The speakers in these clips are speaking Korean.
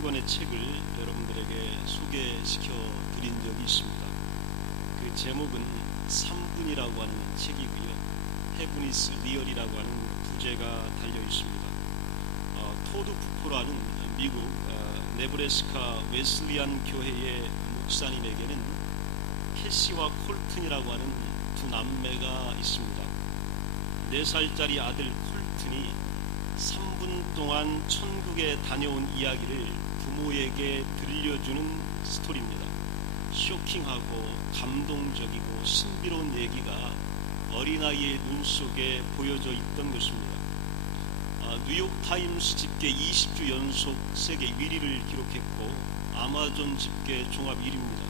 한 권의 책을 여러분들에게 소개시켜 드린 적이 있습니다. 그 제목은 3분이라고 하는 책이고요. Heaven is Real이라고 하는 부제가 달려 있습니다. 토드 부포라는 미국 네브래스카 웨슬리안 교회의 목사님에게는 캐시와 콜튼이라고 하는 두 남매가 있습니다. 4살짜리 아들 콜튼이 3분 동안 천국에 다녀온 이야기를 부모에게 들려주는 스토리입니다. 쇼킹하고 감동적이고 신비로운 얘기가 어린아이의 눈 속에 보여져 있던 것입니다. 뉴욕타임스 집계 20주 연속 세계 1위를 기록했고 아마존 집계 종합 1위입니다.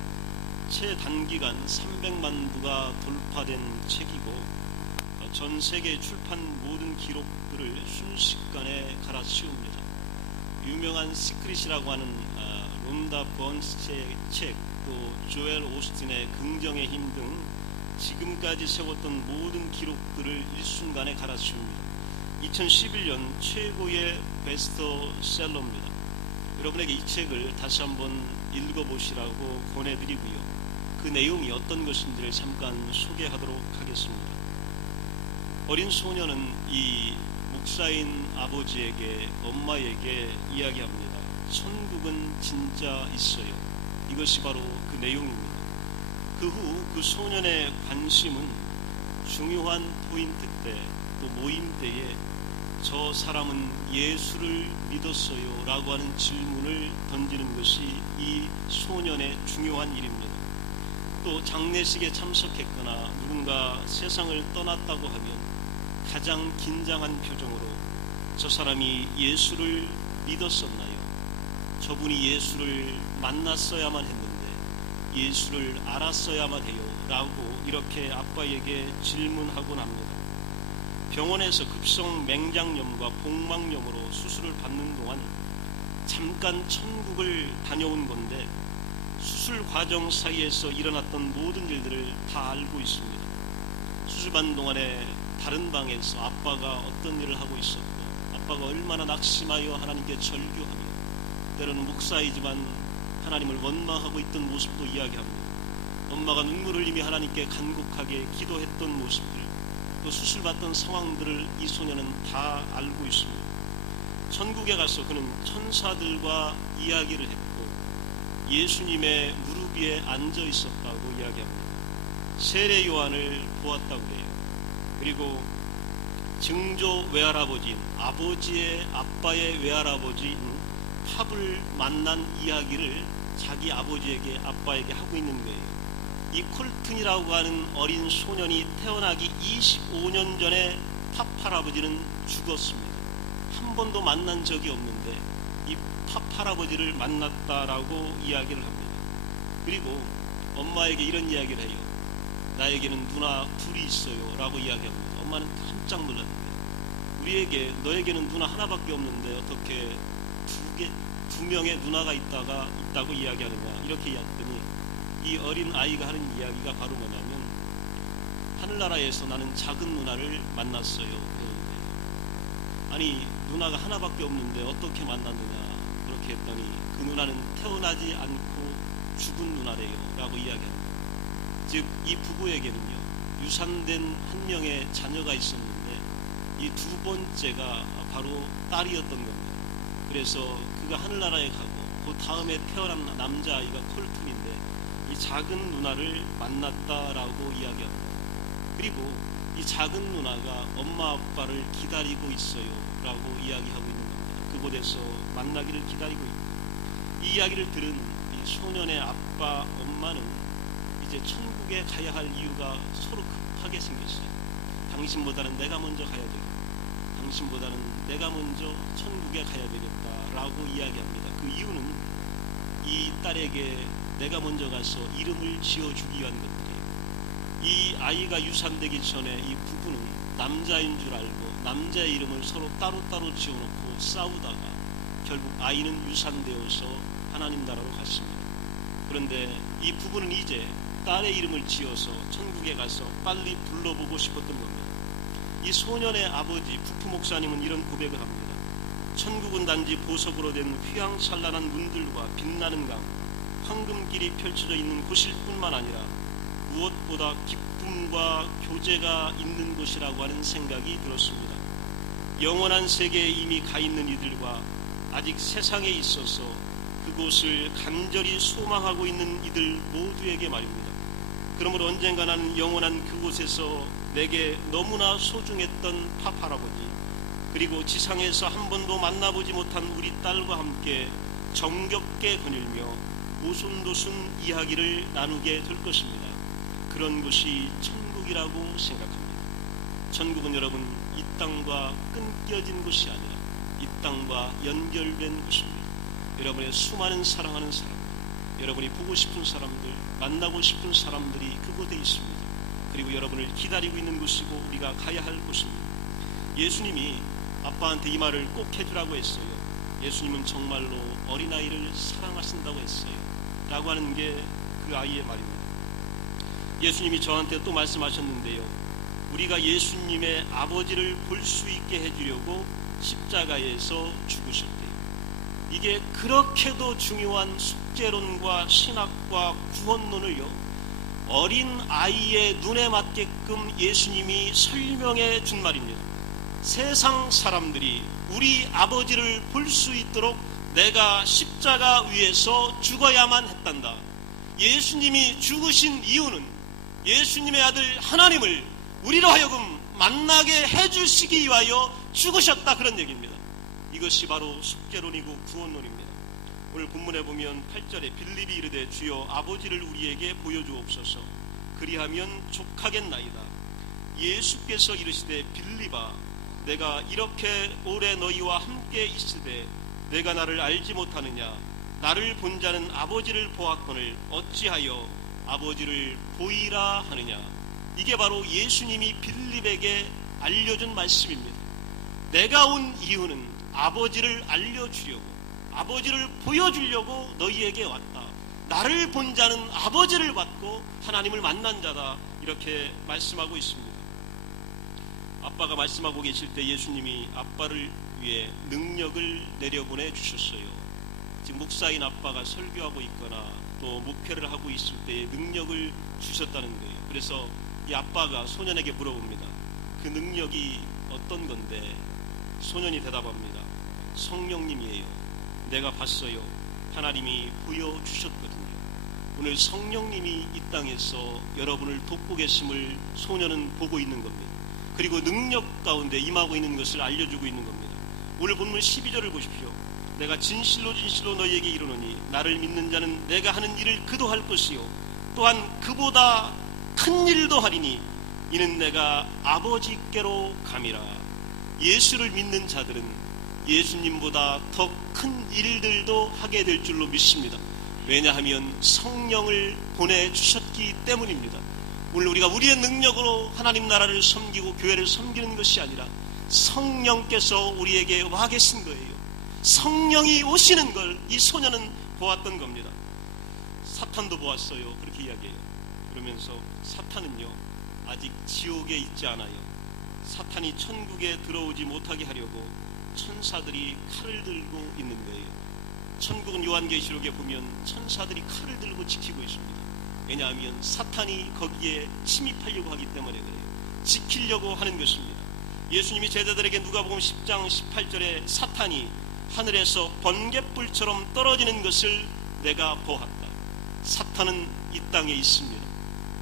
최단기간 300만 부가 돌파된 책이고 전 세계 출판 모든 기록들을 순식간에 갈아치웁니다. 유명한 시크릿이라고 하는 론다 번스의 책, 또 조엘 오스틴의 긍정의 힘 등 지금까지 세웠던 모든 기록들을 일순간에 갈아치웁니다. 2011년 최고의 베스트셀러입니다. 여러분에게 이 책을 다시 한번 읽어보시라고 권해드리고요. 그 내용이 어떤 것인지를 잠깐 소개하도록 하겠습니다. 어린 소녀는 이 목사인 아버지에게, 엄마에게 이야기합니다. 천국은 진짜 있어요. 이것이 바로 그 내용입니다. 그 후 그 소년의 관심은 중요한 포인트 때, 또 모임 때에 저 사람은 예수를 믿었어요 라고 하는 질문을 던지는 것이 이 소년의 중요한 일입니다. 또 장례식에 참석했거나 누군가 세상을 떠났다고 하면 가장 긴장한 표정으로 저 사람이 예수를 믿었었나요? 저분이 예수를 만났어야만 했는데 예수를 알았어야만 해요 라고 이렇게 아빠에게 질문하곤 합니다. 병원에서 급성 맹장염과 복막염으로 수술을 받는 동안 잠깐 천국을 다녀온 건데 수술 과정 사이에서 일어났던 모든 일들을 다 알고 있습니다. 수술받는 동안에 다른 방에서 아빠가 어떤 일을 하고 있었고 아빠가 얼마나 낙심하여 하나님께 절규하며 때로는 목사이지만 하나님을 원망하고 있던 모습도 이야기합니다. 엄마가 눈물을 흘리며 하나님께 간곡하게 기도했던 모습들, 또 수술받던 상황들을 이 소녀는 다 알고 있습니다. 천국에 가서 그는 천사들과 이야기를 했고 예수님의 무릎 위에 앉아 있었다고 이야기합니다. 세례 요한을 보았다고 해요. 그리고 증조 외할아버지인 아버지의 아빠의 외할아버지인 팝을 만난 이야기를 자기 아버지에게, 아빠에게 하고 있는 거예요. 이 콜튼이라고 하는 어린 소년이 태어나기 25년 전에 팝 할아버지는 죽었습니다. 한 번도 만난 적이 없는데 이 팝 할아버지를 만났다라고 이야기를 합니다. 그리고 엄마에게 이런 이야기를 해요. 나에게는 누나 둘이 있어요 라고 이야기합니다. 엄마는 깜짝 놀랐는데 우리에게, 너에게는 누나 하나밖에 없는데 어떻게 두 명의 누나가 있다고 이야기하느냐, 이렇게 이야기했더니 이 어린 아이가 하는 이야기가 바로 뭐냐면 하늘나라에서 나는 작은 누나를 만났어요 그러는데, 아니 누나가 하나밖에 없는데 어떻게 만났느냐 그렇게 했더니 그 누나는 태어나지 않고 죽은 누나래요 라고 이야기합니다. 즉 이 부부에게는요 유산된 한 명의 자녀가 있었는데 이 두 번째가 바로 딸이었던 겁니다. 그래서 그가 하늘나라에 가고 그 다음에 태어난 남자아이가 콜튼인데 이 작은 누나를 만났다라고 이야기합니다. 그리고 이 작은 누나가 엄마 아빠를 기다리고 있어요 라고 이야기하고 있는 겁니다. 그곳에서 만나기를 기다리고 있고, 이 이야기를 들은 이 소년의 아빠 엄마는 이제 천국에 가야 할 이유가 서로 급하게 생겼어요. 당신보다는 내가 먼저 가야 되겠다, 당신보다는 내가 먼저 천국에 가야 되겠다라고 이야기합니다. 그 이유는 이 딸에게 내가 먼저 가서 이름을 지어주기 위한 것들이에요. 이 아이가 유산되기 전에 이 부부는 남자인 줄 알고 남자의 이름을 서로 따로따로 지어놓고 싸우다가 결국 아이는 유산되어서 하나님 나라로 갔습니다. 그런데 이 부부는 이제 딸의 이름을 지어서 천국에 가서 빨리 불러보고 싶었던 겁니다. 이 소년의 아버지 부프 목사님은 이런 고백을 합니다. 천국은 단지 보석으로 된 휘황찬란한 문들과 빛나는 강, 황금길이 펼쳐져 있는 곳일 뿐만 아니라 무엇보다 기쁨과 교제가 있는 곳이라고 하는 생각이 들었습니다. 영원한 세계에 이미 가 있는 이들과 아직 세상에 있어서 그곳을 간절히 소망하고 있는 이들 모두에게 말입니다. 그러므로 언젠가 나는 영원한 그곳에서 내게 너무나 소중했던 파파라버지, 그리고 지상에서 한 번도 만나보지 못한 우리 딸과 함께 정겹게 거닐며 오손도손 이야기를 나누게 될 것입니다. 그런 곳이 천국이라고 생각합니다. 천국은 여러분, 이 땅과 끊겨진 곳이 아니라 이 땅과 연결된 곳입니다. 여러분의 수많은 사랑하는 사람들, 여러분이 보고 싶은 사람들, 만나고 싶은 사람들이 그곳에 있습니다. 그리고 여러분을 기다리고 있는 곳이고 우리가 가야 할 곳입니다. 예수님이 아빠한테 이 말을 꼭 해주라고 했어요. 예수님은 정말로 어린아이를 사랑하신다고 했어요 라고 하는 게 그 아이의 말입니다. 예수님이 저한테 또 말씀하셨는데요, 우리가 예수님의 아버지를 볼 수 있게 해주려고 십자가에서 죽으셨대요. 이게 그렇게도 중요한 속죄론과 신학과 구원론을요, 어린 아이의 눈에 맞게끔 예수님이 설명해 준 말입니다. 세상 사람들이 우리 아버지를 볼 수 있도록 내가 십자가 위에서 죽어야만 했단다. 예수님이 죽으신 이유는 예수님의 아들 하나님을 우리로 하여금 만나게 해주시기 위하여 죽으셨다, 그런 얘기입니다. 이것이 바로 속죄론이고 구원론입니다. 오늘 본문에 보면 8절에 빌립이 이르되 주여 아버지를 우리에게 보여주옵소서, 그리하면 족하겠나이다. 예수께서 이르시되 빌립아, 내가 이렇게 오래 너희와 함께 있으되 내가 나를 알지 못하느냐? 나를 본 자는 아버지를 보았거늘 어찌하여 아버지를 보이라 하느냐? 이게 바로 예수님이 빌립에게 알려준 말씀입니다. 내가 온 이유는 아버지를 알려주려고, 아버지를 보여주려고 너희에게 왔다. 나를 본 자는 아버지를 봤고 하나님을 만난 자다, 이렇게 말씀하고 있습니다. 아빠가 말씀하고 계실 때 예수님이 아빠를 위해 능력을 내려보내 주셨어요. 지금 목사인 아빠가 설교하고 있거나 또 목회를 하고 있을 때 능력을 주셨다는 거예요. 그래서 이 아빠가 소년에게 물어봅니다. 그 능력이 어떤 건데? 소년이 대답합니다. 성령님이에요. 내가 봤어요. 하나님이 보여주셨거든요. 오늘 성령님이 이 땅에서 여러분을 돕고 계심을 소년은 보고 있는 겁니다. 그리고 능력 가운데 임하고 있는 것을 알려주고 있는 겁니다. 오늘 본문 12절을 보십시오. 내가 진실로 진실로 너희에게 이르노니 나를 믿는 자는 내가 하는 일을 그도 할 것이요 또한 그보다 큰 일도 하리니 이는 내가 아버지께로 감이라. 예수를 믿는 자들은 예수님보다 더 큰 일들도 하게 될 줄로 믿습니다. 왜냐하면 성령을 보내주셨기 때문입니다. 오늘 우리가 우리의 능력으로 하나님 나라를 섬기고 교회를 섬기는 것이 아니라 성령께서 우리에게 와 계신 거예요. 성령이 오시는 걸 이 소년은 보았던 겁니다. 사탄도 보았어요. 그렇게 이야기해요. 그러면서 사탄은요, 아직 지옥에 있지 않아요. 사탄이 천국에 들어오지 못하게 하려고 천사들이 칼을 들고 있는 거예요. 천국은 요한계시록에 보면 천사들이 칼을 들고 지키고 있습니다. 왜냐하면 사탄이 거기에 침입하려고 하기 때문에 그래요. 지키려고 하는 것입니다. 예수님이 제자들에게 누가복음 10장 18절에 사탄이 하늘에서 번갯불처럼 떨어지는 것을 내가 보았다. 사탄은 이 땅에 있습니다.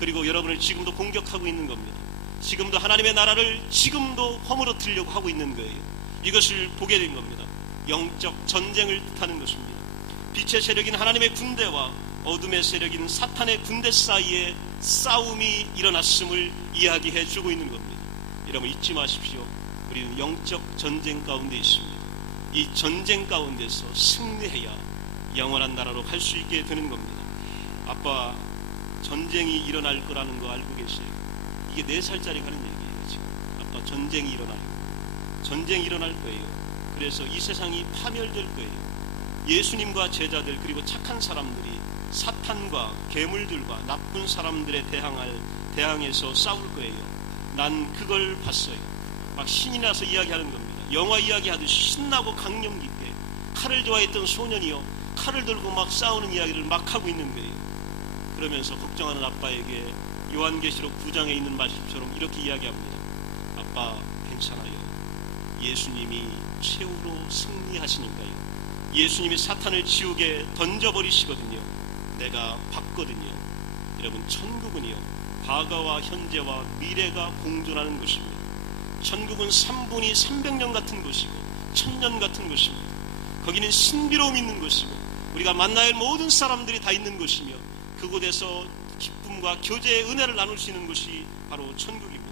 그리고 여러분을 지금도 공격하고 있는 겁니다. 지금도 하나님의 나라를 지금도 허물어뜨리려고 하고 있는 거예요. 이것을 보게 된 겁니다. 영적 전쟁을 뜻하는 것입니다. 빛의 세력인 하나님의 군대와 어둠의 세력인 사탄의 군대 사이에 싸움이 일어났음을 이야기해 주고 있는 겁니다. 여러분 잊지 마십시오. 우리는 영적 전쟁 가운데 있습니다. 이 전쟁 가운데서 승리해야 영원한 나라로 갈 수 있게 되는 겁니다. 아빠, 전쟁이 일어날 거라는 거 알고 계세요? 이게 4살짜리 하는 얘기예요. 지금 아빠, 전쟁이 일어날 거예요. 그래서 이 세상이 파멸될 거예요. 예수님과 제자들 그리고 착한 사람들이 사탄과 괴물들과 나쁜 사람들에 대항해서 싸울 거예요. 난 그걸 봤어요. 막 신이 나서 이야기하는 겁니다. 영화 이야기 하듯이 신나고 강령 깊게 칼을 좋아했던 소년이요 칼을 들고 막 싸우는 이야기를 막 하고 있는 거예요. 그러면서 걱정하는 아빠에게 요한계시록 9장에 있는 말씀처럼 이렇게 이야기합니다. 아빠 괜찮아요. 예수님이 최후로 승리하시니까요. 예수님이 사탄을 지옥에 던져버리시거든요. 내가 봤거든요. 여러분, 천국은요 과거와 현재와 미래가 공존하는 곳입니다. 천국은 3분이 300년 같은 곳이고 1000년 같은 곳입니다. 거기는 신비로움이 있는 곳이고 우리가 만나야 할 모든 사람들이 다 있는 곳이며 그곳에서 기쁨과 교제의 은혜를 나눌 수 있는 곳이 바로 천국입니다.